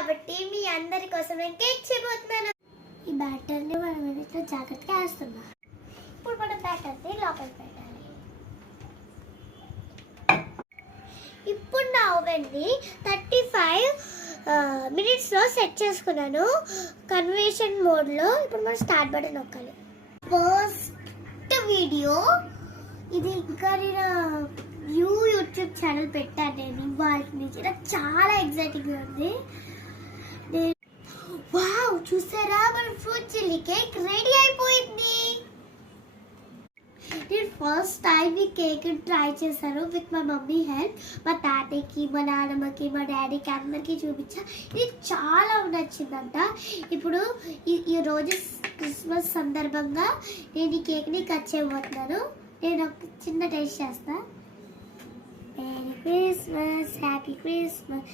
కాబట్టి మీ అందరి కోసం నేను కేక్ చేయబోతున్నాను. ఈ బ్యాటర్ని మనం ఇట్లా జాగ్రత్తగా వేస్తున్నాం. ఇప్పుడు మనం బ్యాటర్ని లోపలికి పెట్టాలి. ఇప్పుడు నా ఓవెన్ని 35 మినిట్స్లో సెట్ చేసుకున్నాను కన్వర్షన్ మోడ్లో. ఇప్పుడు మనం స్టార్ట్ బటన్ నొక్కాలి. ఫస్ట్ వీడియో ఇది. ఇంకా నేను యూట్యూబ్ ఛానల్ పెట్టాను నేను ఇవాళ నుంచి. నాకు చాలా ఎక్సైటింగ్గా ఉంది. వావ్, చూసారా మన ఫ్రూట్ చిల్లీ కేక్ రెడీ అయిపోయింది. నేను ఫస్ట్ టైం ఈ కేక్ ట్రై చేశాను విత్ మా మమ్మీ హెల్ప్. మా తాతయ్యకి, మా నాన్నమ్మకి, మా డాడీకి అందరికీ చూపించా. ఇది చాలా నచ్చిందంట. ఇప్పుడు ఈ రోజు క్రిస్మస్ సందర్భంగా నేను ఈ కేక్ని కట్ చేయబోతున్నాను. నేను ఒక చిన్న టేస్ట్ చేస్తా. Merry Christmas, happy Christmas.